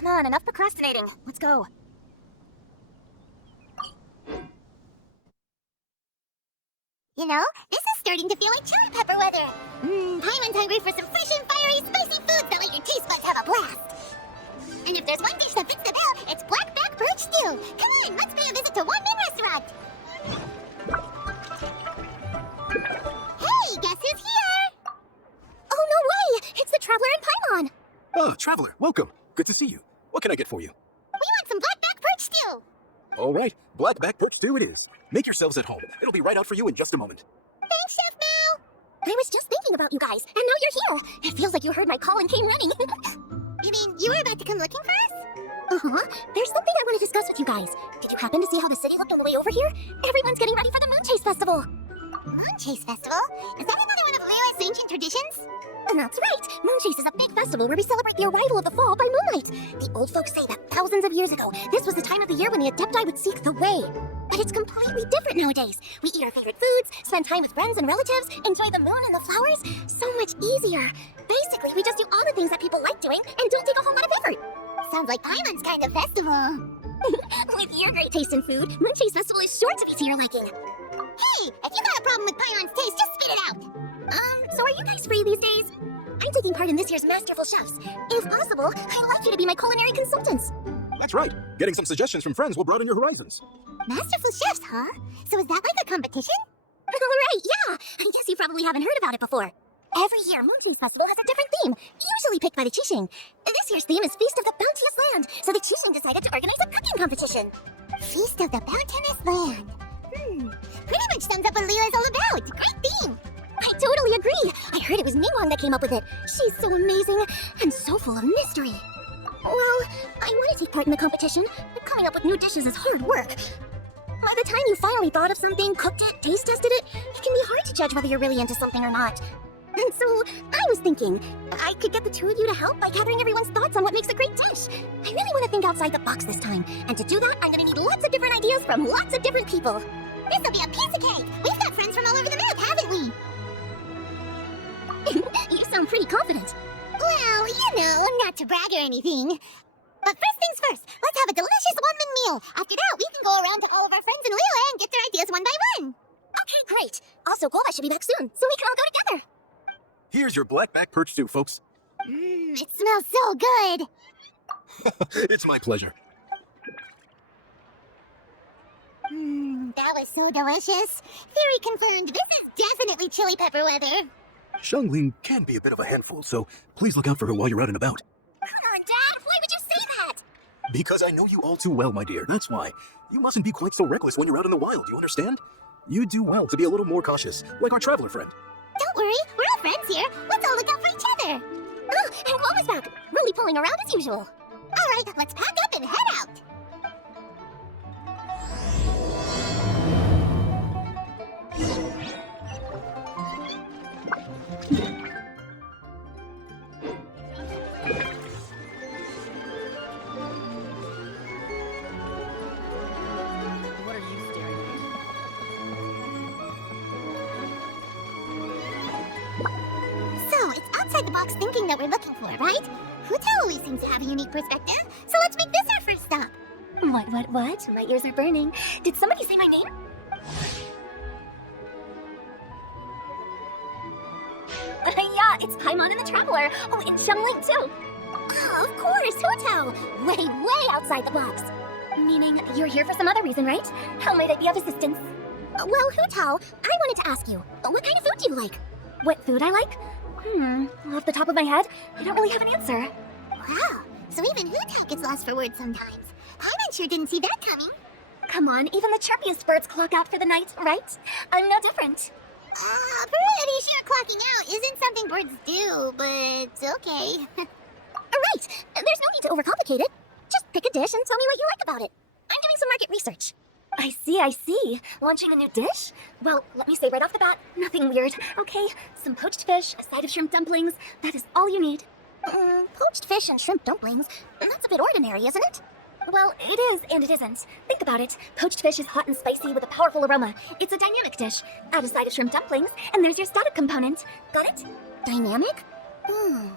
Come on, enough procrastinating. Let's go. You know, this is starting to feel like chili pepper weather. Paimon's hungry for some fresh and fiery spicy foods that let your taste buds have a blast. And if there's one dish that fits the bill, it's black birch stew. Come on, let's pay a visit to One restaurant. Hey, guess who's here? Oh, no way! It's the Traveler and Paimon! Ah, Traveler, welcome. Good to see you. What can I get for you? We want some black birch stew. All right, black perch stew it is. Make yourselves at home. It'll be right out for you in just a moment. Thanks, Chef Mel. I was just thinking about you guys, and now you're here. It feels like you heard my call and came running. You mean you were about to come looking for us? Uh-huh. There's something I want to discuss with you guys. Did you happen to see how the city looked on the way over here? Everyone's getting ready for the Moon Chase Festival. Moon Chase Festival? Is that another one of Lulu's ancient traditions? And that's right. Moon Chase is a big festival where we celebrate the arrival of the fall by moonlight. The old folks say that thousands of years ago, this was the time of the year when the Adepti would seek the way. But it's completely different nowadays. We eat our favorite foods, spend time with friends and relatives, enjoy the moon and the flowers. So much easier. Basically, we just do all the things that people like doing and don't take a whole lot of effort. Sounds like Paimon's kind of festival. With your great taste in food, Moon Chase Festival is sure to be to your liking. Hey, if you got a problem with Paimon's taste, just spit it out. So are you guys free these days? I'm taking part in this year's Masterful Chefs. If possible, I'd like you to be my culinary consultants. That's right. Getting some suggestions from friends will broaden your horizons. Masterful chefs, huh? So is that like a competition? Right, yeah. I guess you probably haven't heard about it before. Every year, Moon Chase Festival has a different theme, usually picked by the Qixing. This year's theme is Feast of the Bounteous Land, so the Qixing decided to organize a cooking competition. Feast of the Bounteous Land. Pretty much sums up what Leela's all about. Great theme. I totally agree. I heard it was Ningguang that came up with it. She's so amazing and so full of mystery. Well, I want to take part in the competition, but coming up with new dishes is hard work. By the time you finally thought of something, cooked it, taste tested it, it can be hard to judge whether you're really into something or not. And so, I was thinking, I could get the two of you to help by gathering everyone's thoughts on what makes a great dish. I really want to think outside the box this time, and to do that, I'm going to need lots of different ideas from lots of different people. This'll be a piece of cake. We've got friends from all over the map, haven't we? You sound pretty confident. Well, you know, not to brag or anything. But first things first, let's have a delicious one-man meal. After that, we can go around to all of our friends in Lila and get their ideas one by one. Okay, great. Also, Gouba should be back soon, so we can all go together. Here's your black perch stew, folks. It smells so good. It's my pleasure. That was so delicious. Theory confirmed, this is definitely chili pepper weather. Xiangling can be a bit of a handful, so please look out for her while you're out and about. Come on, Dad, why would you say that? Because I know you all too well, my dear, that's why. You mustn't be quite so reckless when you're out in the wild, you understand? You do well to be a little more cautious, like our traveler friend. Don't worry, we're all friends here. Let's all look out for each other. Oh, and Gouba's back, really pulling around as usual. All right, let's pack up and head out. What are you staring at? So, it's outside the box thinking that we're looking for, right? Hutao always seems to have a unique perspective, so let's make this our first stop. What? My ears are burning. Did somebody say my name? Yeah, it's Paimon and the Traveler. Oh, and Xiangling too. Oh, of course, Hutao. Way outside the box. Meaning, you're here for some other reason, right? How might I be of assistance? Well, Hutao, I wanted to ask you, what kind of food do you like? What food I like? Off the top of my head, I don't really have an answer. Wow, so even Hutao gets lost for words sometimes. Paimon sure didn't see that coming. Come on, even the chirpiest birds clock out for the night, right? I'm no different. Pretty sure clocking out isn't something birds do, but okay. Right, there's no need to overcomplicate it. Just pick a dish and tell me what you like about it. I'm doing some market research. I see. Launching a new dish? Well, let me say right off the bat, nothing weird, okay? Some poached fish, a side of shrimp dumplings, that is all you need. Poached fish and shrimp dumplings? That's a bit ordinary, isn't it? Well, it is and it isn't. Think about it. Poached fish is hot and spicy with a powerful aroma. It's a dynamic dish. Add a side of shrimp dumplings, and there's your static component. Got it? Dynamic? Oh,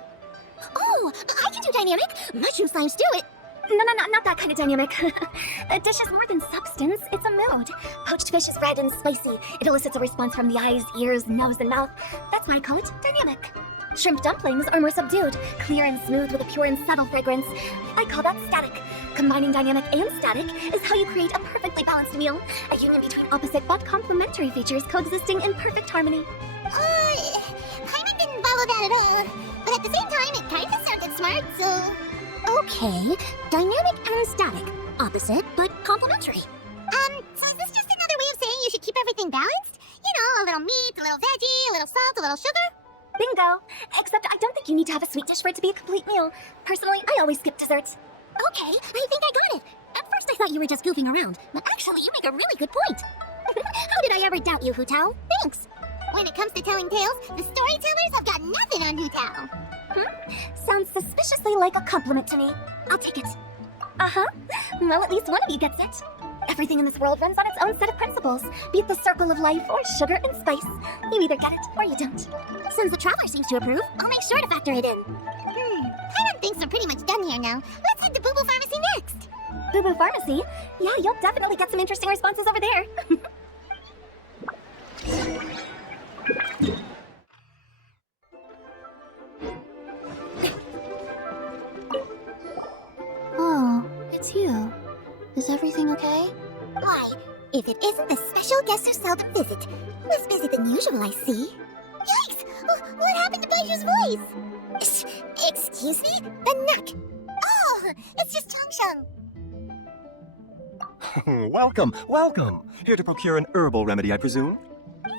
I can do dynamic. Mushroom slime stew it. No, not that kind of dynamic. A dish is more than substance, it's a mood. Poached fish is red and spicy. It elicits a response from the eyes, ears, nose, and mouth. That's why I call it dynamic. Shrimp dumplings are more subdued, clear and smooth with a pure and subtle fragrance. I call that static. Combining dynamic and static is how you create a perfectly balanced meal. A union between opposite but complementary features coexisting in perfect harmony. Paimon didn't follow that at all. But at the same time, it kind of sounded smart, so... Okay, dynamic and static. Opposite but complementary. So is this just another way of saying you should keep everything balanced? You know, a little meat, a little veggie, a little salt, a little sugar? Bingo! Except I don't think you need to have a sweet dish for it to be a complete meal. Personally, I always skip desserts. Okay, I think I got it. At first I thought you were just goofing around, but actually you make a really good point. How did I ever doubt you, Hu Tao? Thanks. When it comes to telling tales, the storytellers have got nothing on Hu Tao. Sounds suspiciously like a compliment to me. I'll take it. Uh-huh. Well, at least one of you gets it. Everything in this world runs on its own set of principles, be it the circle of life or sugar and spice. You either get it or you don't. Since the traveler seems to approve, I'll make sure to factor it in. Paimon thinks we're pretty much done here now. Let's head to Boo Boo Pharmacy next. Boo Boo Pharmacy? Yeah, you'll definitely get some interesting responses over there. Oh, it's you. Is everything okay? Why, if it isn't the special guest who seldom visit. Less busy than usual, I see. Yikes! What happened to Baishu's voice? Excuse me? The neck. Oh, it's just Changsheng. Welcome. Here to procure an herbal remedy, I presume?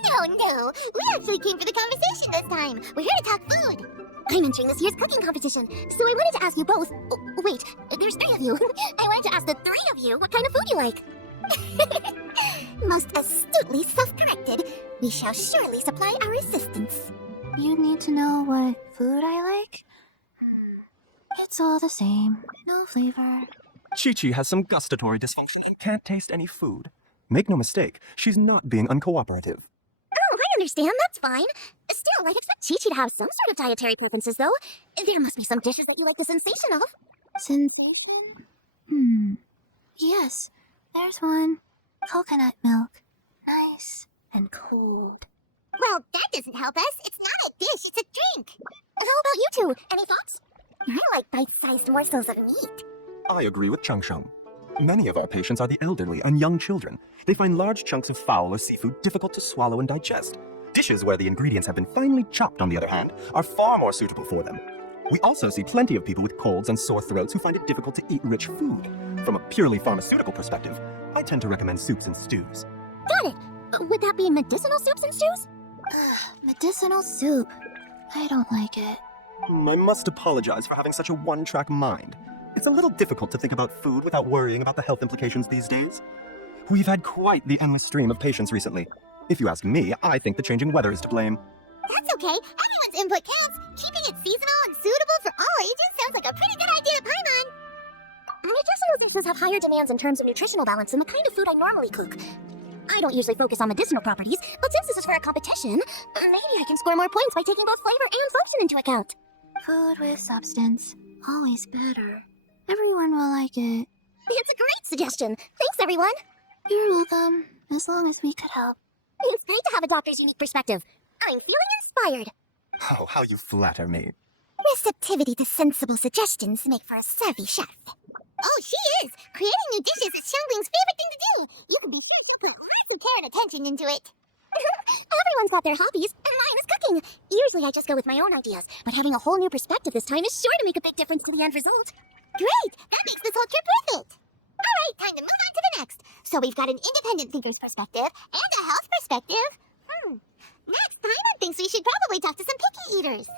No. We actually came for the conversation this time. We're here to talk food. I'm entering this year's cooking competition, so I wanted to ask you both. Oh, wait, there's 3 of you. I wanted to ask the 3 of you what kind of food you like. Most astutely self-corrected. We shall surely supply our assistance. You need to know what food I like? It's all the same. No flavor. Chi-Chi has some gustatory dysfunction and can't taste any food. Make no mistake, she's not being uncooperative. Oh, I understand. That's fine. Still, I'd expect Chi-Chi to have some sort of dietary preferences, though. There must be some dishes that you like the sensation of. Sensation? Yes, there's one. Coconut milk. Nice and cold. Well, that doesn't help us. It's not a dish, it's a drink. How about you two? Any thoughts? I like bite-sized morsels of meat. I agree with Changsheng. Many of our patients are the elderly and young children. They find large chunks of fowl or seafood difficult to swallow and digest. Dishes where the ingredients have been finely chopped, on the other hand, are far more suitable for them. We also see plenty of people with colds and sore throats who find it difficult to eat rich food. From a purely pharmaceutical perspective, I tend to recommend soups and stews. Got it. Would that be medicinal soups and stews? Medicinal soup. I don't like it. I must apologize for having such a one-track mind. It's a little difficult to think about food without worrying about the health implications these days. We've had quite the endless stream of patients recently. If you ask me, I think the changing weather is to blame. That's okay. Everyone's input counts. Keeping it seasonal and suitable for all ages sounds like a pretty good idea, Paimon. Nutritional dishes have higher demands in terms of nutritional balance than the kind of food I normally cook. I don't usually focus on medicinal properties, but since this is for a competition, maybe I can score more points by taking both flavor and function into account. Food with substance. Always better. Everyone will like it. It's a great suggestion. Thanks, everyone. You're welcome. As long as we could help. It's great to have a doctor's unique perspective. I'm feeling inspired. Oh, how you flatter me. Receptivity to sensible suggestions make for a savvy chef. Oh, she is! Creating new dishes is Xiangling's favorite thing to do. You can be sure she'll put lots of care and attention into it. Everyone's got their hobbies, and mine is cooking. Usually I just go with my own ideas, but having a whole new perspective this time is sure to make a big difference to the end result. Great! That makes this whole trip worth it! Alright, time to move on to the next. So we've got an independent thinker's perspective and a health perspective. Next, Paimon thinks we should probably talk to some picky eaters.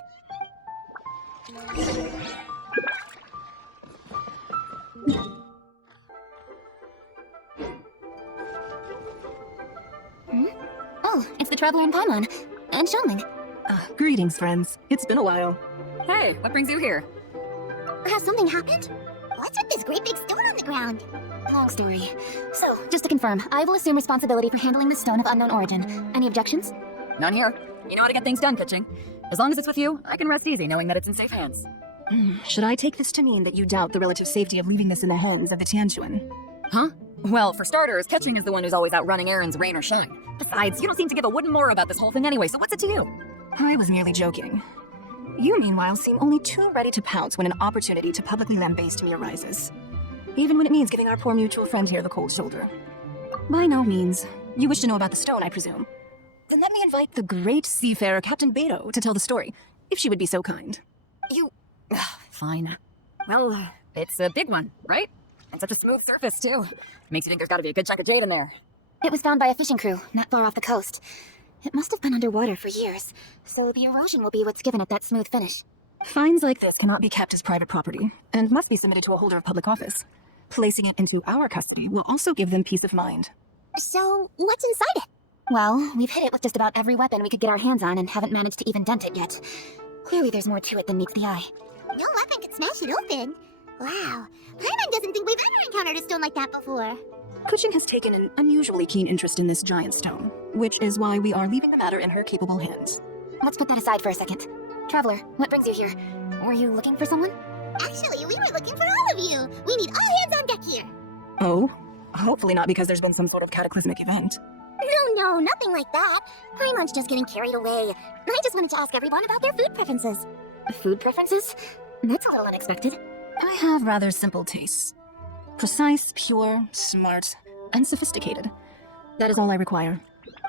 Oh, it's the traveler and Paimon. And Xiangling. Greetings, friends. It's been a while. Hey, what brings you here? Has something happened? What's with this great big stone on the ground? Long story. So, just to confirm, I will assume responsibility for handling this stone of unknown origin. Any objections? None here. You know how to get things done, pitching. As long as it's with you, I can rest easy knowing that it's in safe hands. Should I take this to mean that you doubt the relative safety of leaving this in the homes of the Tianquan? Huh? Well, for starters, Ketching is the one who's always out running errands, rain or shine. Besides, you don't seem to give a wooden more about this whole thing anyway, so what's it to you? I was merely joking. You, meanwhile, seem only too ready to pounce when an opportunity to publicly lambaste me arises. Even when it means giving our poor mutual friend here the cold shoulder. By no means. You wish to know about the stone, I presume. Then let me invite the great seafarer Captain Beto to tell the story, if she would be so kind. You... Fine. Well, it's a big one, right? And such a smooth surface, too. Makes you think there's gotta be a good chunk of jade in there. It was found by a fishing crew, not far off the coast. It must have been underwater for years, so the erosion will be what's given it that smooth finish. Finds like this cannot be kept as private property, and must be submitted to a holder of public office. Placing it into our custody will also give them peace of mind. So, what's inside it? Well, we've hit it with just about every weapon we could get our hands on and haven't managed to even dent it yet. Clearly there's more to it than meets the eye. No weapon could smash it open. Wow. Paimon doesn't think we've ever encountered a stone like that before. Kuching has taken an unusually keen interest in this giant stone, which is why we are leaving the matter in her capable hands. Let's put that aside for a second. Traveler, what brings you here? Were you looking for someone? Actually, we were looking for all of you. We need all hands on deck here. Oh? Hopefully not because there's been some sort of cataclysmic event. No, nothing like that. Paimon's just getting carried away. I just wanted to ask everyone about their food preferences. Food preferences? That's a little unexpected. I have rather simple tastes. Precise, pure, smart, and sophisticated. That is all I require.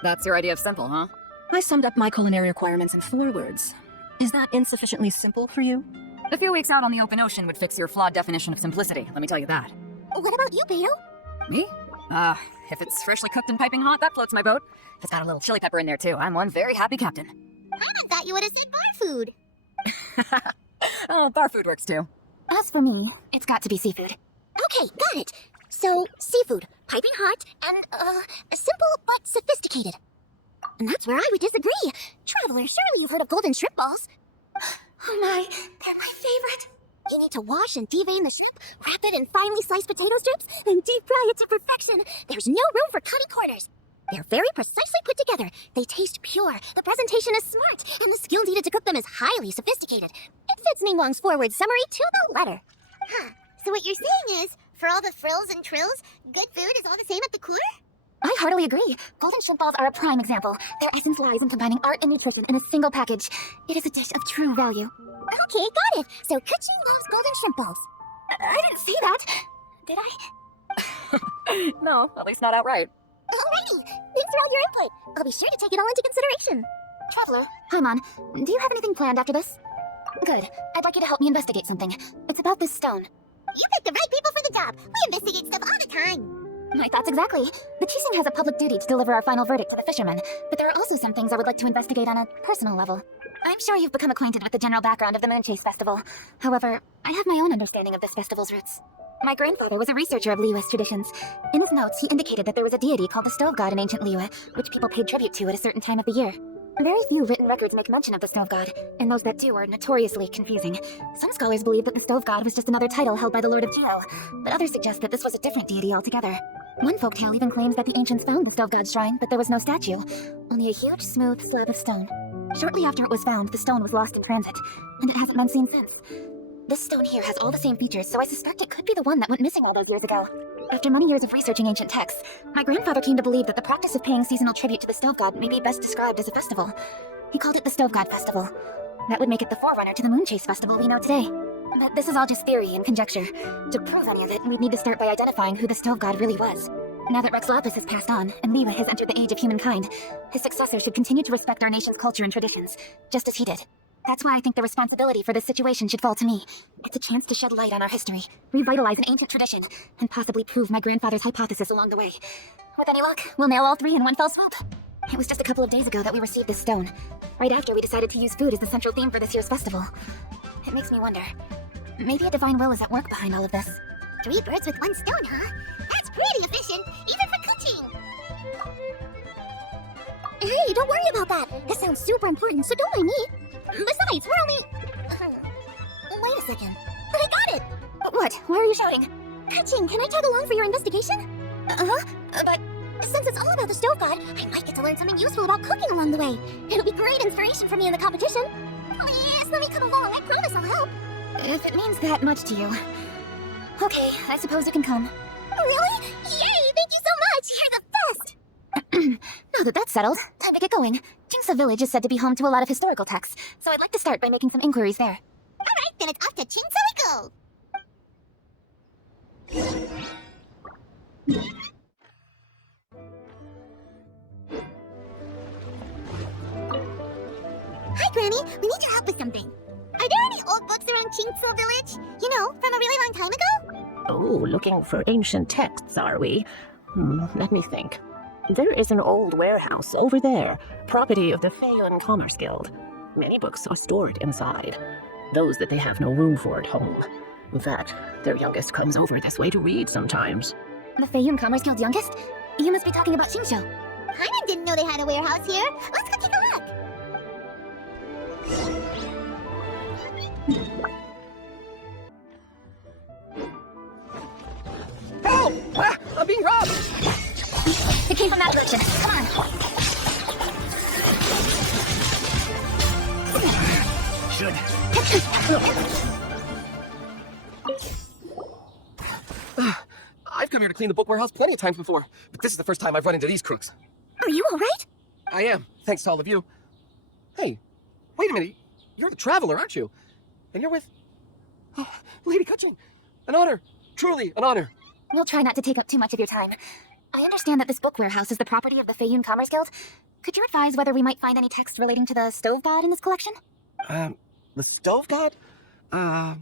That's your idea of simple, huh? I summed up my culinary requirements in 4 words. Is that insufficiently simple for you? A few weeks out on the open ocean would fix your flawed definition of simplicity, let me tell you that. What about you, Beto? Me? If it's freshly cooked and piping hot, that floats my boat. If it's got a little chili pepper in there, too, I'm one very happy captain. I thought you would have said bar food. Bar food works, too. As for me, it's got to be seafood. Okay, got it. So, seafood, piping hot, and, simple but sophisticated. And that's where I would disagree. Traveler, surely you've heard of golden shrimp balls. Oh my, they're my favorite. You need to wash and devein the shrimp, wrap it in finely sliced potato strips, then deep fry it to perfection. There's no room for cutting corners. They're very precisely put together. They taste pure, the presentation is smart, and the skill needed to cook them is highly sophisticated. It fits Ningguang's forward summary to the letter. Huh. So what you're saying is, for all the frills and trills, good food is all the same at the core? I heartily agree. Golden shrimp balls are a prime example. Their essence lies in combining art and nutrition in a single package. It is a dish of true value. Okay, got it. So Kuching loves golden shrimp balls. I didn't say that. Did I? No, at least not outright. Alrighty. Thanks for all your input. I'll be sure to take it all into consideration. Traveler, Paimon, do you have anything planned after this? Good. I'd like you to help me investigate something. It's about this stone. You picked the right people for the job. We investigate stuff all the time. My thoughts exactly. The Qixing has a public duty to deliver our final verdict to the fishermen, but there are also some things I would like to investigate on a personal level. I'm sure you've become acquainted with the general background of the Moon Chase Festival. However, I have my own understanding of this festival's roots. My grandfather was a researcher of Liyue's traditions. In his notes, he indicated that there was a deity called the Stove God in ancient Liyue, which people paid tribute to at a certain time of the year. Very few written records make mention of the Stove God, and those that do are notoriously confusing. Some scholars believe that the Stove God was just another title held by the Lord of Geo, but others suggest that this was a different deity altogether. One folktale even claims that the ancients found the Stove God's shrine, but there was no statue, only a huge, smooth slab of stone. Shortly after it was found, the stone was lost in transit, and it hasn't been seen since. This stone here has all the same features, so I suspect it could be the one that went missing all those years ago. After many years of researching ancient texts, my grandfather came to believe that the practice of paying seasonal tribute to the Stove God may be best described as a festival. He called it the Stove God Festival. That would make it the forerunner to the Moon Chase Festival we know today. But this is all just theory and conjecture. To prove any of it, we'd need to start by identifying who the Stove God really was. Now that Rex Lapis has passed on, and Liyue has entered the age of humankind, his successor should continue to respect our nation's culture and traditions, just as he did. That's why I think the responsibility for this situation should fall to me. It's a chance to shed light on our history, revitalize an ancient tradition, and possibly prove my grandfather's hypothesis along the way. With any luck, we'll nail all three in one fell swoop. It was just a couple of days ago that we received this stone, right after we decided to use food as the central theme for this year's festival. It makes me wonder, maybe a divine will is at work behind all of this. 3 birds with 1 stone, huh? That's pretty efficient, even for Kuching. Hey, don't worry about that. This sounds super important, so don't mind me. Besides, we're only... Wait a second. I got it! What? Why are you shouting? Kuching, can I tag along for your investigation? But since it's all about the Stove God, I might get to learn something useful about cooking along the way. It'll be great inspiration for me in the competition. Please, let me come along. I promise I'll help. If it means that much to you. Okay, I suppose you can come. Really? Yay! Thank you so much! You're the best! Now that that's settled, time to get going. Jinxa Village is said to be home to a lot of historical texts, so I'd like to start by making some inquiries there. Alright, then it's off to Jinxa we go! Hi, Granny. We need your help with something. Are there any old books around Jinxa Village? You know, from a really long time ago? Oh, looking for ancient texts, are we? Let me think. There is an old warehouse over there, property of the Feiyun Commerce Guild. Many books are stored inside, those that they have no room for at home. In fact, their youngest comes over this way to read sometimes. The Feiyun Commerce Guild youngest? You must be talking about Xingqiu. Paimon didn't know they had a warehouse here. Let's go take a look. Help! Ah, I'm being robbed! It came from that direction. Come on. Should. I've come here to clean the book warehouse plenty of times before, but this is the first time I've run into these crooks. Are you alright? I am, thanks to all of you. Hey, wait a minute. You're the traveler, aren't you? And you're with... Oh, Lady Kutching. An honor. Truly, an honor. We'll try not to take up too much of your time. I understand that this book warehouse is the property of the Feiyun Commerce Guild. Could you advise whether we might find any text relating to the stove god in this collection? The stove god? I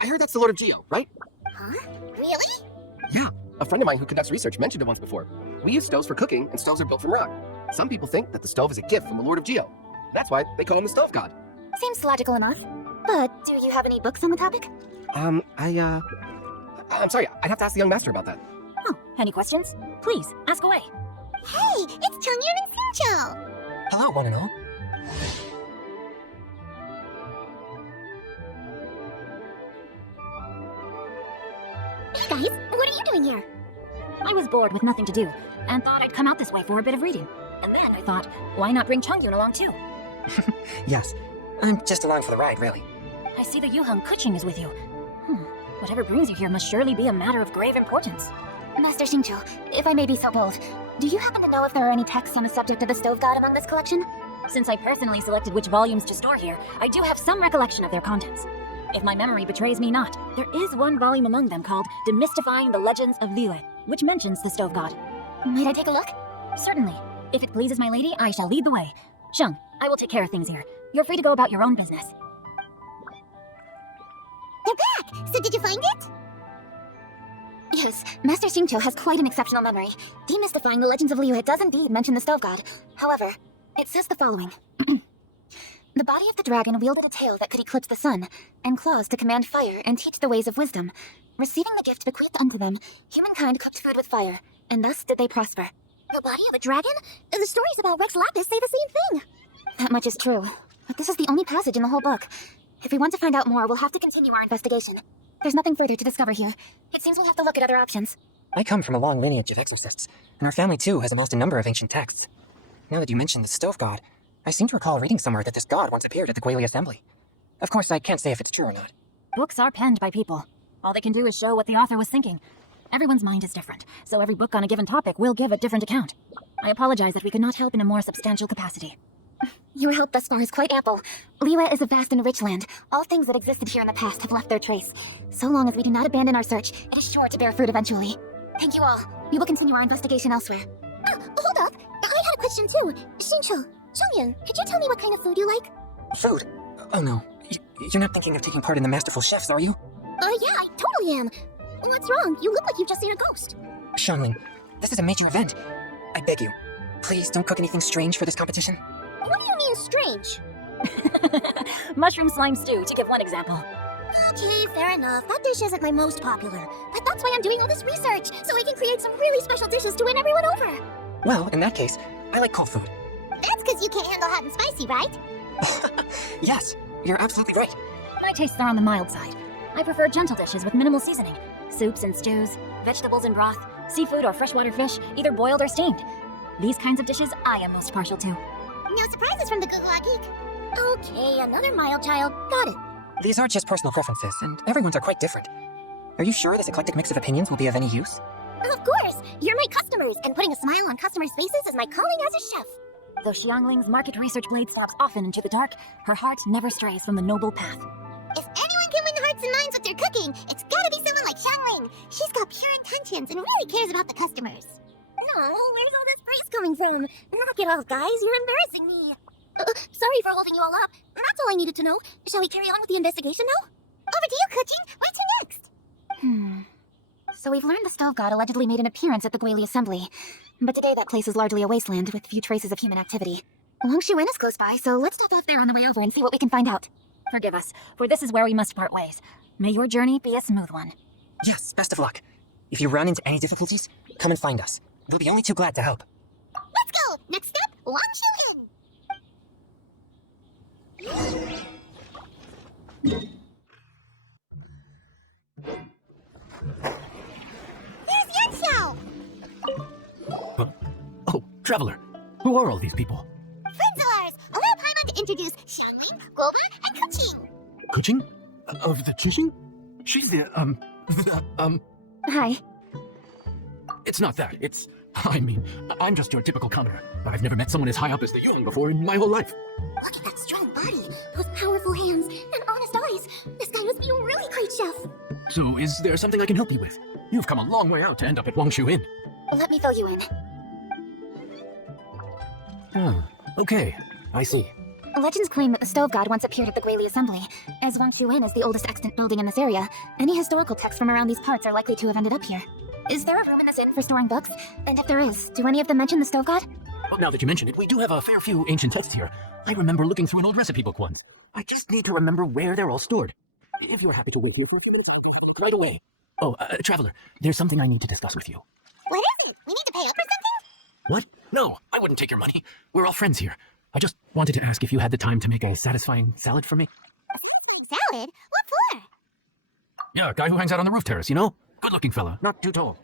heard that's the Lord of Geo, right? Huh? Really? Yeah, a friend of mine who conducts research mentioned it once before. We use stoves for cooking, and stoves are built from rock. Some people think that the stove is a gift from the Lord of Geo. That's why they call him the stove god. Seems logical enough. But do you have any books on the topic? I'm sorry, I'd have to ask the young master about that. Oh, any questions? Please, ask away. Hey, it's Chongyun and Xingqiu! Hello, one and all. Hey guys, what are you doing here? I was bored with nothing to do, and thought I'd come out this way for a bit of reading. And then I thought, why not bring Chongyun along too? Yes, I'm just along for the ride, really. I see the Yuheng Kuching is with you. Whatever brings you here must surely be a matter of grave importance. Master Xingqiu, if I may be so bold, do you happen to know if there are any texts on the subject of the stove god among this collection? Since I personally selected which volumes to store here, I do have some recollection of their contents. If my memory betrays me not, there is one volume among them called Demystifying the Legends of Viele, which mentions the stove god. Might I take a look? Certainly. If it pleases my lady, I shall lead the way. Sheng, I will take care of things here. You're free to go about your own business. They're back! So did you find it? Yes, Master Xingqiu has quite an exceptional memory. Demystifying the Legends of Liu does indeed mention the stove god. However, it says the following. The body of the dragon wielded a tail that could eclipse the sun, and claws to command fire and teach the ways of wisdom. Receiving the gift bequeathed unto them, humankind cooked food with fire, and thus did they prosper. The body of a dragon? The stories about Rex Lapis say the same thing. That much is true, but this is the only passage in the whole book. If we want to find out more, we'll have to continue our investigation. There's nothing further to discover here. It seems we'll have to look at other options. I come from a long lineage of exorcists, and our family too has amassed a number of ancient texts. Now that you mention the stove god, I seem to recall reading somewhere that this god once appeared at the Guili Assembly. Of course, I can't say if it's true or not. Books are penned by people. All they can do is show what the author was thinking. Everyone's mind is different, so every book on a given topic will give a different account. I apologize that we could not help in a more substantial capacity. Your help thus far is quite ample. Liyue is a vast and rich land. All things that existed here in the past have left their trace. So long as we do not abandon our search, it is sure to bear fruit eventually. Thank you all. We will continue our investigation elsewhere. Hold up. I had a question too. Xingqiu, Chongyun, could you tell me what kind of food you like? Food? Oh no. You're not thinking of taking part in the Masterful Chefs, are you? Yeah, I totally am. What's wrong? You look like you've just seen a ghost. Shanling, this is a major event. I beg you, please don't cook anything strange for this competition. What do you mean strange? Mushroom slime stew, to give one example. Okay, fair enough. That dish isn't my most popular. But that's why I'm doing all this research, so I can create some really special dishes to win everyone over. Well, in that case, I like cold food. That's because you can't handle hot and spicy, right? Yes, you're absolutely right. My tastes are on the mild side. I prefer gentle dishes with minimal seasoning. Soups and stews, vegetables and broth, seafood or freshwater fish, either boiled or steamed. These kinds of dishes I am most partial to. No surprises from the Google Geek. Okay, another mild child. Got it. These are just personal preferences, and everyone's are quite different. Are you sure this eclectic mix of opinions will be of any use? Of course! You're my customers, and putting a smile on customers' faces is my calling as a chef. Though Xiangling's market research blade stabs often into the dark, her heart never strays from the noble path. If anyone can win hearts and minds with their cooking, it's gotta be someone like Xiangling. She's got pure intentions and really cares about the customers. No, where's all this praise coming from? Knock it off, guys. You're embarrassing me. Sorry for holding you all up. That's all I needed to know. Shall we carry on with the investigation now? Over to you, Kuching. Where to next? So we've learned the Stove God allegedly made an appearance at the Guili Assembly. But today that place is largely a wasteland with few traces of human activity. Longshuin is close by, so let's stop off there on the way over and see what we can find out. Forgive us, for this is where we must part ways. May your journey be a smooth one. Yes, best of luck. If you run into any difficulties, come and find us. We'll be only too glad to help. Let's go! Next step, Longshuin! There's Yanxiao! Oh, traveler. Who are all these people? Friends of ours! Allow Paimon to introduce Xiangling, Gouba, and Kuching. Kuching? Of the Kuching? She's the, Hi. It's not that. I'm just your typical commoner. But I've never met someone as high up as the Yuan before in my whole life. Look at that strong body, those powerful hands, and honest eyes. This guy must be a really great chef. So, is there something I can help you with? You've come a long way out to end up at Wangshu Inn. Let me fill you in. Okay. I see. Legends claim that the Stove God once appeared at the Guili Assembly. As Wangshu Inn is the oldest extant building in this area, any historical texts from around these parts are likely to have ended up here. Is there a room in this inn for storing books? And if there is, do any of them mention the Stove God? Well, now that you mention it, we do have a fair few ancient texts here. I remember looking through an old recipe book once. I just need to remember where they're all stored. If you're happy to wait here for a few minutes, right away. Oh, traveler, there's something I need to discuss with you. What is it? We need to pay up or something? What? No, I wouldn't take your money. We're all friends here. I just wanted to ask if you had the time to make a satisfying salad for me. Salad? What for? Yeah, guy who hangs out on the roof terrace, you know? Good-looking fella, not too tall.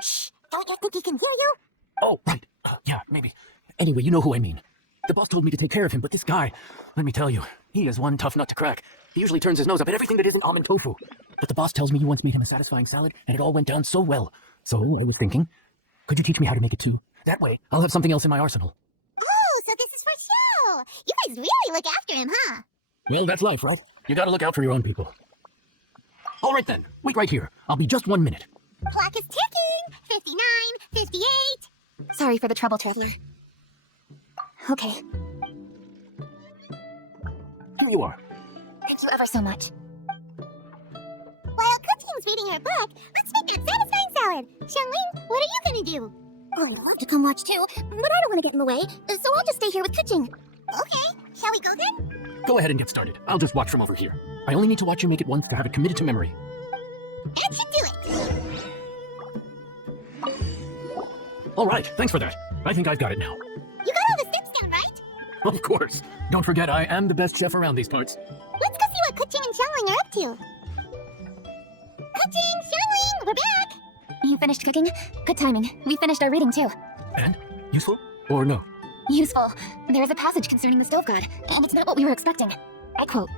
Shh! Don't you think he can hear you? Oh, right. Yeah, maybe. Anyway, you know who I mean. The boss told me to take care of him, but this guy, let me tell you, he is one tough nut to crack. He usually turns his nose up at everything that isn't almond tofu. But the boss tells me you once made him a satisfying salad, and it all went down so well. So I was thinking, could you teach me how to make it too? That way, I'll have something else in my arsenal. Oh, so this is for show! You guys really look after him, huh? Well, that's life, right? You gotta look out for your own people. All right then, wait right here. I'll be just 1 minute. Clock is ticking! 59, 58... Sorry for the trouble, traveler. Okay. Here you are. Thank you ever so much. While Kuching's reading her book, let's make that satisfying salad. Xiangling, what are you gonna do? Oh, I'd love to come watch too, but I don't want to get in the way, so I'll just stay here with Kuching. Okay, shall we go then? Go ahead and get started. I'll just watch from over here. I only need to watch you make it once to have it committed to memory. Let's do it! All right, thanks for that. I think I've got it now. You got all the steps down, right? Of course. Don't forget, I am the best chef around these parts. Let's go see what Kuching and Xiangling are up to. Kuching, Xiangling, we're back! You finished cooking? Good timing. We finished our reading too. And? Useful? Or no? Useful. There's a passage concerning the Stove God, and it's not what we were expecting. I quote,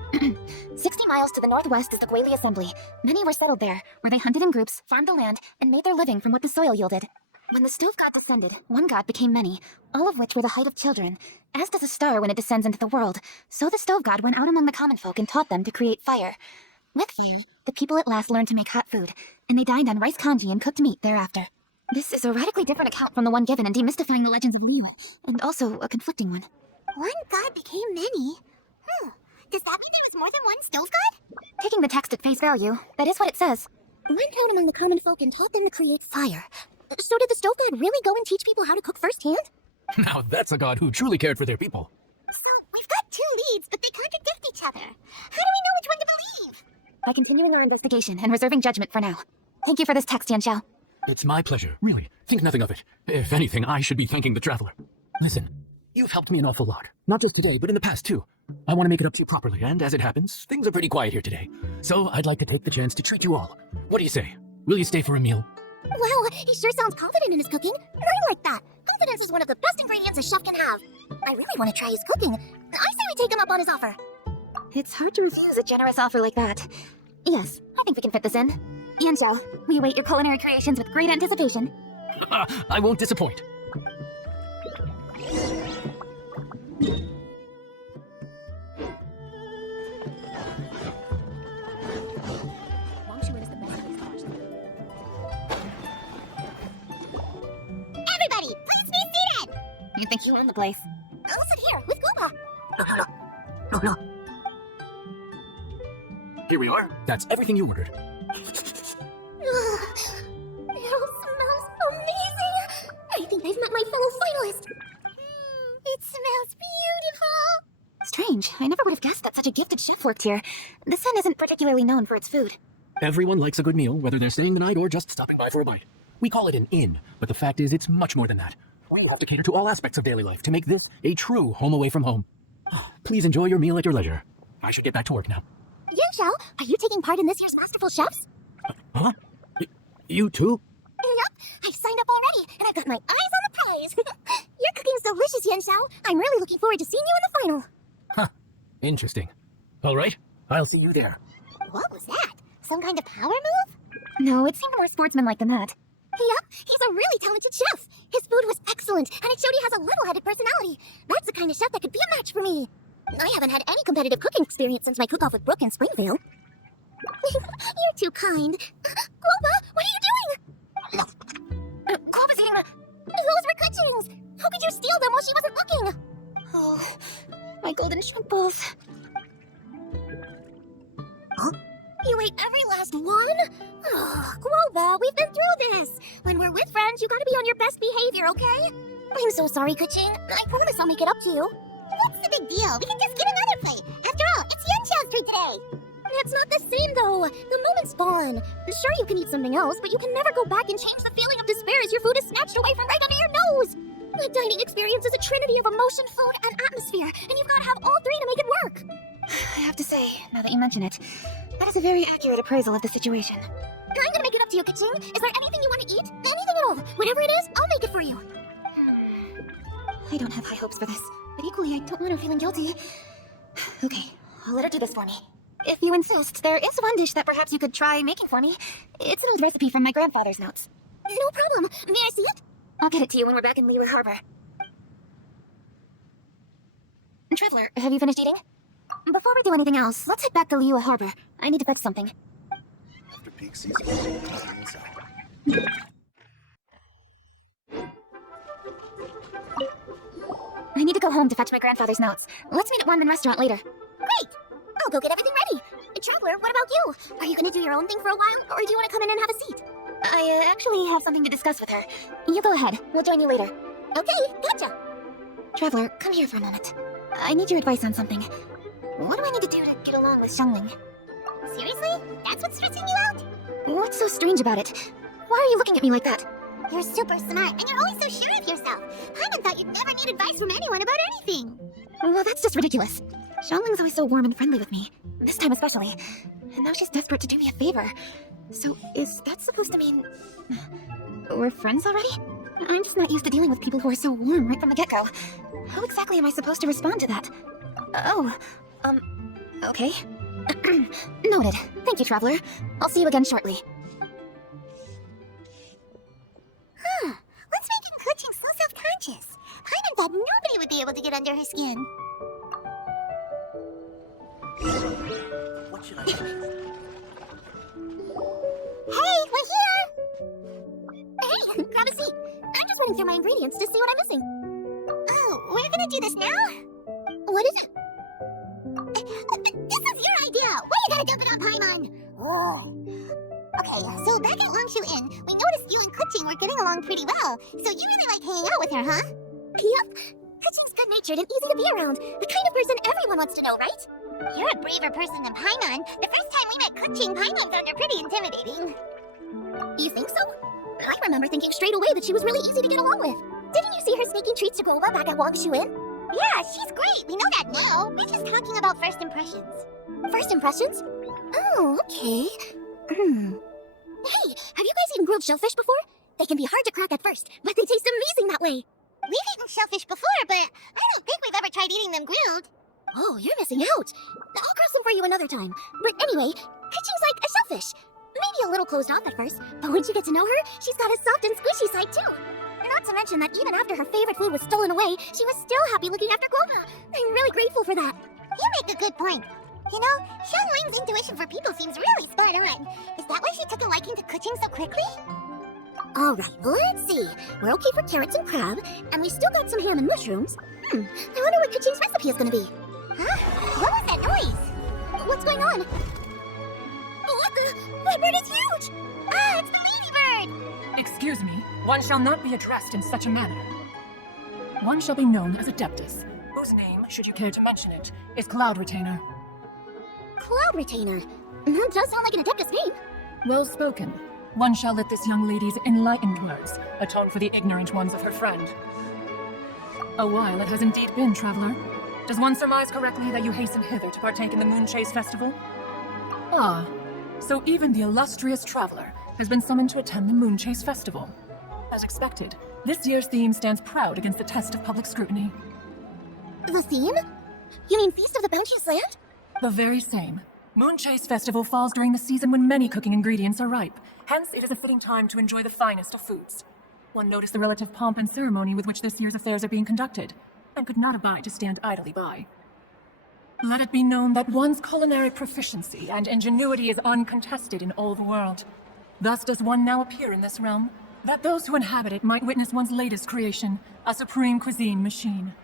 60 miles to the northwest is the Guili Assembly. Many were settled there, where they hunted in groups, farmed the land, and made their living from what the soil yielded. When the Stove God descended, one god became many, all of which were the height of children. As does a star when it descends into the world, so the Stove God went out among the common folk and taught them to create fire. With fire, the people at last learned to make hot food, and they dined on rice congee and cooked meat thereafter. This is a radically different account from the one given in Demystifying the Legends of Leo, and also a conflicting one. One god became many? Does that mean there was more than one Stove God? Taking the text at face value, that is what it says. Went out among the common folk and taught them to create fire. So did the Stove God really go and teach people how to cook firsthand? Now that's a god who truly cared for their people. So, we've got two leads, but they contradict each other. How do we know which one to believe? By continuing our investigation and reserving judgment for now. Thank you for this text, Yanxiao. It's my pleasure, really. Think nothing of it. If anything, I should be thanking the traveler. Listen, you've helped me an awful lot. Not just today, but in the past, too. I want to make it up to you properly, and as it happens, things are pretty quiet here today. So I'd like to take the chance to treat you all. What do you say? Will you stay for a meal? Wow, he sure sounds confident in his cooking. I like that. Confidence is one of the best ingredients a chef can have. I really want to try his cooking. I say we take him up on his offer. It's hard to refuse a generous offer like that. Yes, I think we can fit this in. Yanxiao, we await your culinary creations with great anticipation. I won't disappoint. Everybody, please be seated! You think you own the place? I'll sit here with Gouba. No. Here we are. That's everything you ordered. It all smells amazing. I think I've met my fellow finalist. It smells beautiful! Strange, I never would have guessed that such a gifted chef worked here. This inn isn't particularly known for its food. Everyone likes a good meal, whether they're staying the night or just stopping by for a bite. We call it an inn, but the fact is it's much more than that. We have to cater to all aspects of daily life to make this a true home away from home. Please enjoy your meal at your leisure. I should get back to work now. Yanxiao, are you taking part in this year's Masterful Chefs? Huh? You too? Yep, I've signed up already, and I've got my eyes on the prize. Your cooking's delicious, Yanxiao. I'm really looking forward to seeing you in the final. Huh. Interesting. All right, I'll see you there. What was that? Some kind of power move? No, it seemed more sportsmanlike than that. Yep, he's a really talented chef. His food was excellent, and it showed he has a level-headed personality. That's the kind of chef that could be a match for me. I haven't had any competitive cooking experience since my cook-off with Brooke in Springvale. You're too kind. Gouba, what are you doing? Gouba's eating my... Those were Kuching's. How could you steal them while she wasn't looking? Oh, my golden chunk balls. Huh? You ate every last one? Oh, Gouba, we've been through this. When we're with friends, you gotta be on your best behavior, okay? I'm so sorry, Kuching. I promise I'll make it up to you. What's the big deal? We can just get another plate. After all, it's Yanxiao's treat today. It's not the same, though. The moment's gone. Sure, you can eat something else, but you can never go back and change the feeling of despair as your food is snatched away from right under your nose. The dining experience is a trinity of emotion, food, and atmosphere, and you've got to have all three to make it work. I have to say, now that you mention it, that is a very accurate appraisal of the situation. I'm gonna make it up to you, Kuching. Is there anything you want to eat? Anything at all. Whatever it is, I'll make it for you. I don't have high hopes for this, but equally I don't want her feeling guilty. Okay, I'll let her do this for me. If you insist, there is one dish that perhaps you could try making for me. It's an old recipe from my grandfather's notes. No problem. May I see it? I'll get it to you when we're back in Liyue Harbor. Traveler, have you finished eating? Before we do anything else, let's head back to Liyue Harbor. I need to fetch something. After peak season, I need to go home to fetch my grandfather's notes. Let's meet at One restaurant later. Great! I'll go get everything ready. Traveler, what about you? Are you gonna do your own thing for a while, or do you want to come in and have a seat? I actually have something to discuss with her. You go ahead. We'll join you later. Okay, gotcha. Traveler, come here for a moment. I need your advice on something. What do I need to do to get along with Xiangling? Seriously? That's what's stressing you out? What's so strange about it? Why are you looking at me like that? You're super smart, and you're always so sure of yourself. Paimon thought you'd never need advice from anyone about anything. Well, that's just ridiculous. Xiangling's always so warm and friendly with me. This time especially. And now she's desperate to do me a favor. So, is that supposed to mean... we're friends already? I'm just not used to dealing with people who are so warm right from the get-go. How exactly am I supposed to respond to that? Okay. Noted. Thank you, Traveler. I'll see you again shortly. What's making Kuching so self-conscious? Paimon thought nobody would be able to get under her skin. what should I do? Hey, we're here! Hey, grab a seat. I'm just running through my ingredients to see what I'm missing. Oh, we're gonna do this now? What is it? This is your idea! Why you gotta dump it on Paimon? Oh. Okay, so back at Longshu Inn, we noticed you and Kuching were getting along pretty well, so you really like hanging out with her, huh? Yep. Kuching's good-natured and easy to be around. The kind of person everyone wants to know, right? You're a braver person than Paimon. The first time we met Kuching, Paimon found her pretty intimidating. You think so? I remember thinking straight away that she was really easy to get along with. Didn't you see her sneaking treats to Gouba back at Longshu Inn? Yeah, she's great. We know that now. We're just talking about first impressions. First impressions? Oh, okay. Hey, have you guys eaten grilled shellfish before? They can be hard to crack at first, but they taste amazing that way. We've eaten shellfish before, but I don't think we've ever tried eating them grilled. Oh, you're missing out. I'll grow some for you another time. But anyway, Kuching's like a shellfish. Maybe a little closed off at first, but once you get to know her, she's got a soft and squishy side too. Not to mention that even after her favorite food was stolen away, she was still happy looking after Gouba. I'm really grateful for that. You make a good point. You know, Xiangling's intuition for people seems really spot on. Is that why she took a liking to Kuching so quickly? Alright, let's see. We're okay for carrots and crab, and we still got some ham and mushrooms. I wonder what Kuching's recipe is gonna be. Huh? What was that noise? What's going on? What the? That bird is huge! Ah, it's the ladybird! Excuse me, one shall not be addressed in such a manner. One shall be known as Adeptus, whose name, should you care to mention it, is Cloud Retainer. Cloud Retainer. That does sound like an Adeptus name. Well spoken. One shall let this young lady's enlightened words atone for the ignorant ones of her friend. A while it has indeed been, traveler. Does one surmise correctly that you hasten hither to partake in the Moon Chase Festival? Ah, so even the illustrious traveler has been summoned to attend the Moon Chase Festival. As expected, this year's theme stands proud against the test of public scrutiny. The theme? You mean Feast of the Bounteous Land? The very same. Moon Chase Festival falls during the season when many cooking ingredients are ripe. Hence, it is a fitting time to enjoy the finest of foods. One noticed the relative pomp and ceremony with which this year's affairs are being conducted, and could not abide to stand idly by. Let it be known that one's culinary proficiency and ingenuity is uncontested in all the world. Thus does one now appear in this realm, that those who inhabit it might witness one's latest creation, a supreme cuisine machine.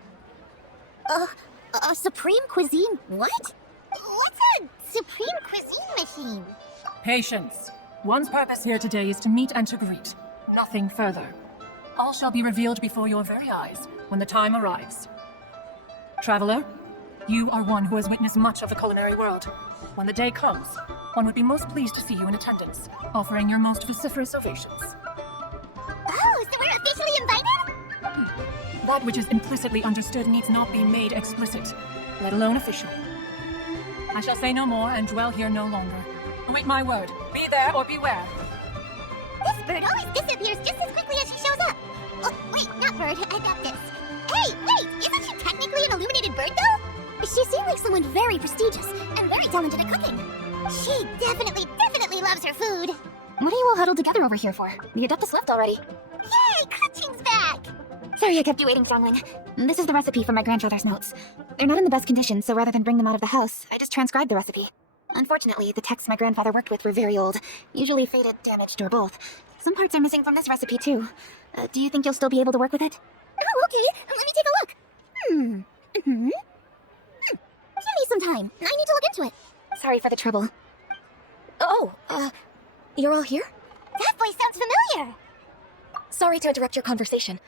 A supreme cuisine? What? What's a supreme cuisine machine? Patience. One's purpose here today is to meet and to greet. Nothing further. All shall be revealed before your very eyes when the time arrives. Traveler, you are one who has witnessed much of the culinary world. When the day comes, one would be most pleased to see you in attendance, offering your most vociferous ovations. Oh, so we're officially invited? That which is implicitly understood needs not be made explicit, let alone official. I shall say no more and dwell here no longer. Await my word. Be there or beware. This bird always disappears just as quickly as she shows up. Oh, wait, not bird. I got this. Hey, wait! Isn't she technically an illuminated bird, though? She seemed like someone very prestigious and very talented at cooking. She definitely loves her food. What are you all huddled together over here for? The Adeptus left already. Yay, Kuching's back! Sorry I kept you waiting, Xiangling. This is the recipe from my grandfather's notes. They're not in the best condition, so rather than bring them out of the house, I just transcribed the recipe. Unfortunately, the texts my grandfather worked with were very old, usually faded, damaged, or both. Some parts are missing from this recipe, too. Do you think you'll still be able to work with it? Oh, okay. Let me take a look. Give me some time. I need to look into it. Sorry for the trouble. Oh, you're all here? That voice sounds familiar! Sorry to interrupt your conversation.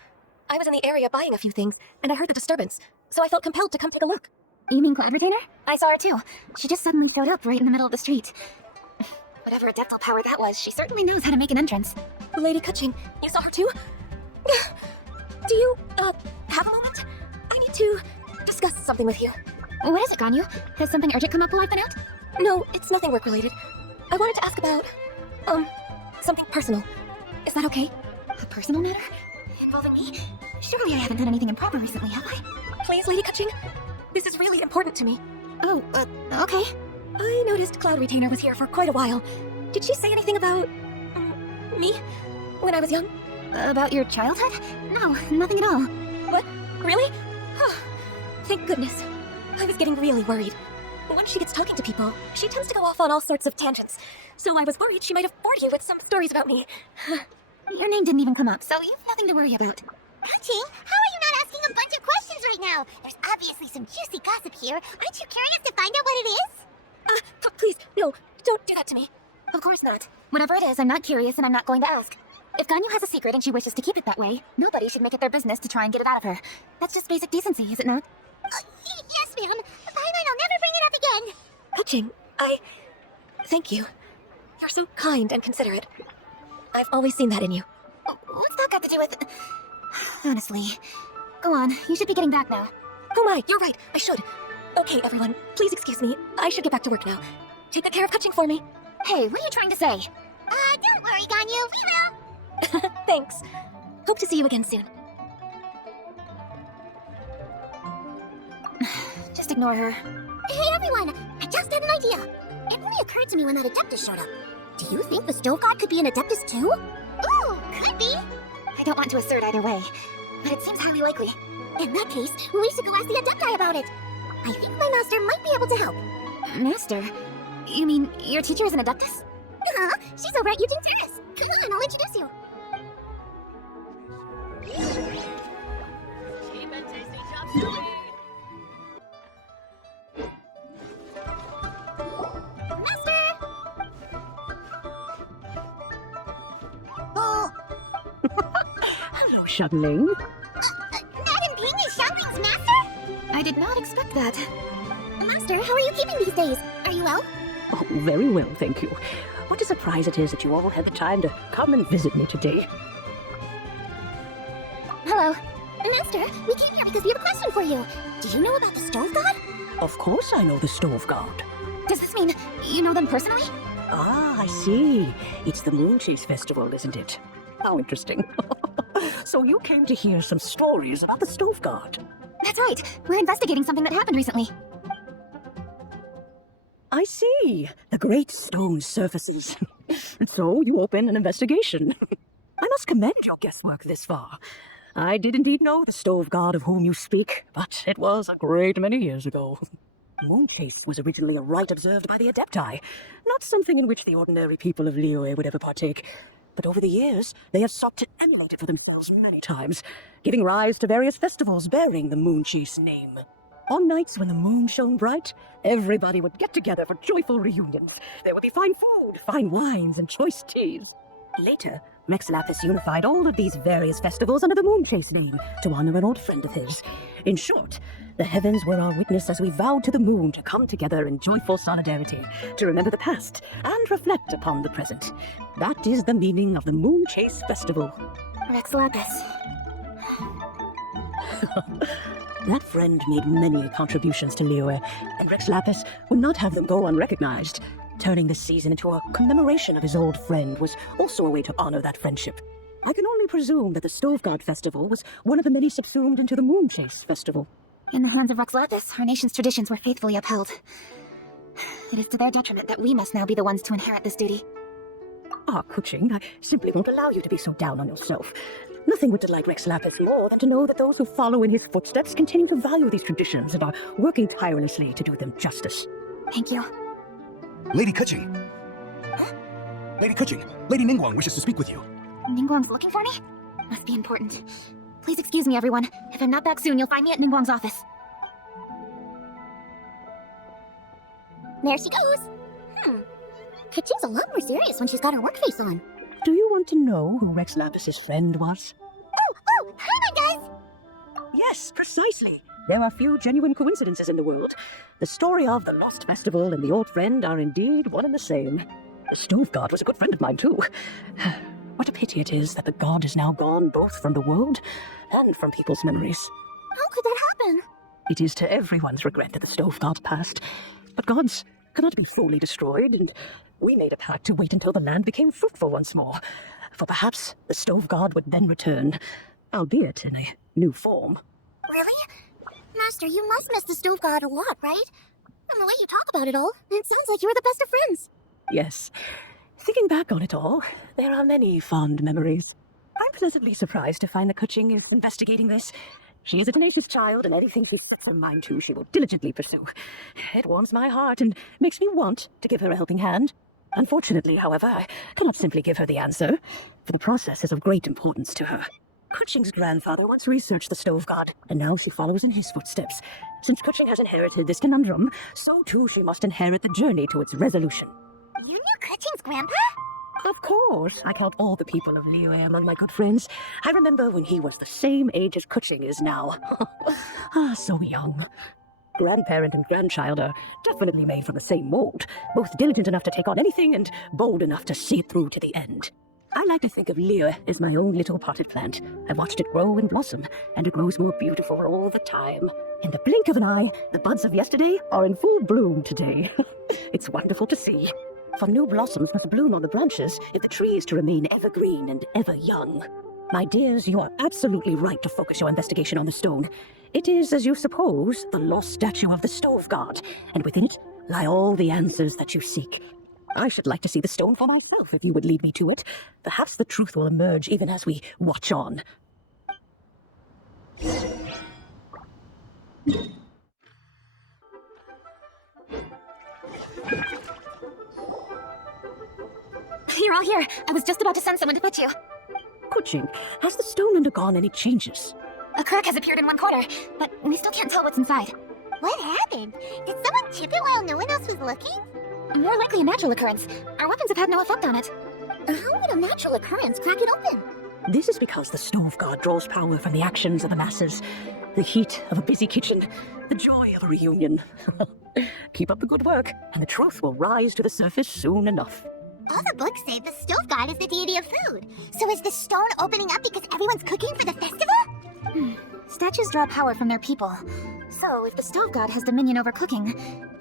I was in the area buying a few things, and I heard the disturbance, so I felt compelled to come take a look. You mean Cloud Retainer? I saw her too. She just suddenly showed up right in the middle of the street. Whatever adeptal power that was, she certainly knows how to make an entrance. Lady Kuching, you saw her too? Do you, have a moment? I need to discuss something with you. What is it, Ganyu? Has something urgent come up while I've been out? No, it's nothing work-related. I wanted to ask about, something personal. Is that okay? A personal matter? Involving me? Surely I haven't done anything improper recently, have I? Please, Lady Kuching. This is really important to me. Oh, okay. I noticed Cloud Retainer was here for quite a while. Did she say anything about, me? When I was young? About your childhood? No, nothing at all. What? Really? Oh, thank goodness. I was getting really worried. When she gets talking to people, she tends to go off on all sorts of tangents. So I was worried she might have bored you with some stories about me. Your name didn't even come up, so you've nothing to worry about. Kuching, how are you not asking a bunch of questions right now? There's obviously some juicy gossip here. Aren't you curious to find out what it is? Please, no, don't do that to me. Of course not. Whatever it is, I'm not curious and I'm not going to ask. If Ganyu has a secret and she wishes to keep it that way, nobody should make it their business to try and get it out of her. That's just basic decency, is it not? Yes, ma'am. Fine, I'll never bring it up again. Kuching, thank you. You're so kind and considerate. I've always seen that in you. What's that got to do with... Honestly. Go on, you should be getting back now. Oh my, you're right, I should. Okay, everyone, please excuse me. I should get back to work now. Take good care of Kuching for me. Hey, what are you trying to say? Don't worry, Ganyu, we will. Thanks. Hope to see you again soon. just ignore her. Hey everyone, I just had an idea. It only occurred to me when that Adeptus showed up. Do you think the stove god could be an Adeptus too? Ooh, could be. I don't want to assert either way, but it seems highly likely. In that case, we should go ask the Adepti about it. I think my master might be able to help. Master? You mean your teacher is an Adeptus? Uh-huh, she's over at Eugen Terrace. Come on, I'll introduce you. Hello, Shuttling. Madam Ping is Xiangling's master? I did not expect that. Master, how are you keeping these days? Are you well? Oh, very well, thank you. What a surprise it is that you all had the time to come and visit me today. Hello. Master, we came here because we have a question for you. Do you know about the stove god? Of course I know the Stove God. Does this mean you know them personally? Ah, I see. It's the Moonchase Festival, isn't it? How interesting. So you came to hear some stories about the Stove God. That's right. We're investigating something that happened recently. I see. The great stone surfaces. And so you open an investigation. I must commend your guesswork this far. I did indeed know the Stove God of whom you speak, but it was a great many years ago. Moonchase was originally a rite observed by the Adepti, not something in which the ordinary people of Liyue would ever partake. But over the years, they have sought to emulate it for themselves many times, giving rise to various festivals bearing the Moonchase name. On nights when the moon shone bright, everybody would get together for joyful reunions. There would be fine food, fine wines, and choice teas. Later, Rex Lapis unified all of these various festivals under the Moonchase name to honor an old friend of his. In short, the heavens were our witness as we vowed to the moon to come together in joyful solidarity, to remember the past and reflect upon the present. That is the meaning of the Moonchase Festival. Rex Lapis. That friend made many contributions to Liyue, and Rex Lapis would not have them go unrecognized. Turning this season into a commemoration of his old friend was also a way to honor that friendship. I can only presume that the Stove God Festival was one of the many subsumed into the Moonchase Festival. In the hands of Rex Lapis, our nation's traditions were faithfully upheld. It is to their detriment that we must now be the ones to inherit this duty. Ah, Kuching, I simply won't allow you to be so down on yourself. Nothing would delight Rex Lapis more than to know that those who follow in his footsteps continue to value these traditions and are working tirelessly to do them justice. Thank you. Lady Kuching! Lady Kuching, Lady Ningguang wishes to speak with you. Ningguang's looking for me? Must be important. Please excuse me, everyone. If I'm not back soon, you'll find me at Ningguang's office. There she goes. Kaching's a lot more serious when she's got her work face on. Do you want to know who Rex Lapis's friend was? Oh, Hyman does! Yes, precisely. There are few genuine coincidences in the world. The story of the Lost Festival and the old friend are indeed one and the same. The Stove God was a good friend of mine, too. What a pity it is that the god is now gone both from the world and from people's memories. How could that happen? It is to everyone's regret that the Stove God passed. But gods cannot be fully destroyed, and we made a pact to wait until the land became fruitful once more. For perhaps the Stove God would then return, albeit in a new form. Really? Master, you must miss the Stove God a lot, right? From the way you talk about it all, it sounds like you were the best of friends. Yes. Thinking back on it all, there are many fond memories. I'm pleasantly surprised to find that Kuching is investigating this. She is a tenacious child, and anything she sets her mind to, she will diligently pursue. It warms my heart and makes me want to give her a helping hand. Unfortunately, however, I cannot simply give her the answer, for the process is of great importance to her. Kuching's grandfather once researched the Stove God, and now she follows in his footsteps. Since Kuching has inherited this conundrum, so too she must inherit the journey to its resolution. You knew Kuching's grandpa? Of course, I count all the people of Liyue among my good friends. I remember when he was the same age as Kuching is now. So young. Grandparent and grandchild are definitely made from the same mold, both diligent enough to take on anything and bold enough to see it through to the end. I like to think of Liyue as my own little potted plant. I've watched it grow and blossom, and it grows more beautiful all the time. In the blink of an eye, the buds of yesterday are in full bloom today. It's wonderful to see. For new blossoms must bloom on the branches if the tree is to remain evergreen and ever young. My dears, you are absolutely right to focus your investigation on the stone. It is, as you suppose, the lost statue of the stove god, and within it lie all the answers that you seek. I should like to see the stone for myself if you would lead me to it. Perhaps the truth will emerge even as we watch on. You're all here. I was just about to send someone to fetch you. Kuching, has the stone undergone any changes? A crack has appeared in one corner, but we still can't tell what's inside. What happened? Did someone chip it while no one else was looking? More likely a natural occurrence. Our weapons have had no effect on it. How would a natural occurrence crack it open? This is because the stove god draws power from the actions of the masses. The heat of a busy kitchen, the joy of a reunion. Keep up the good work, and the truth will rise to the surface soon enough. All the books say the stove god is the deity of food. So is the stone opening up because everyone's cooking for the festival? Statues draw power from their people. So, if the stove god has dominion over cooking,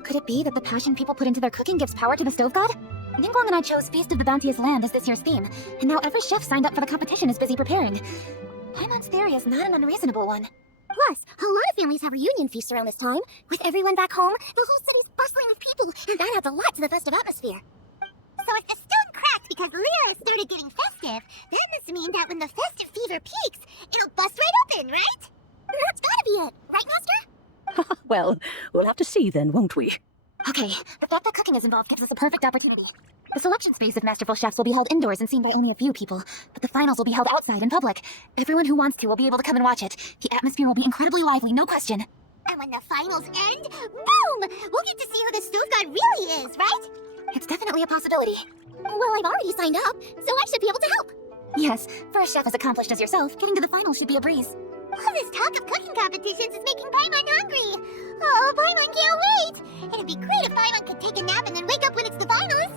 could it be that the passion people put into their cooking gives power to the stove god? Ningguang and I chose Feast of the Bounteous Land as this year's theme, and now every chef signed up for the competition is busy preparing. Paimon's theory is not an unreasonable one. Plus, a lot of families have reunion feasts around this time. With everyone back home, the whole city's bustling with people, and that adds a lot to the festive atmosphere. So if the stone cracked because Lyra started getting festive, that must mean that when the festive fever peaks, it'll bust right open, right? That's gotta be it, right, Master? Well, we'll have to see then, won't we? Okay, the fact that cooking is involved gives us a perfect opportunity. The selection space of masterful chefs will be held indoors and seen by only a few people, but the finals will be held outside in public. Everyone who wants to will be able to come and watch it. The atmosphere will be incredibly lively, no question. And when the finals end, boom! We'll get to see who the stove god really is, right? It's definitely a possibility. Well, I've already signed up, so I should be able to help. Yes, for a chef as accomplished as yourself, getting to the finals should be a breeze. All this talk of cooking competitions is making Paimon hungry. Oh, Paimon can't wait. It'd be great if Paimon could take a nap and then wake up when it's the finals.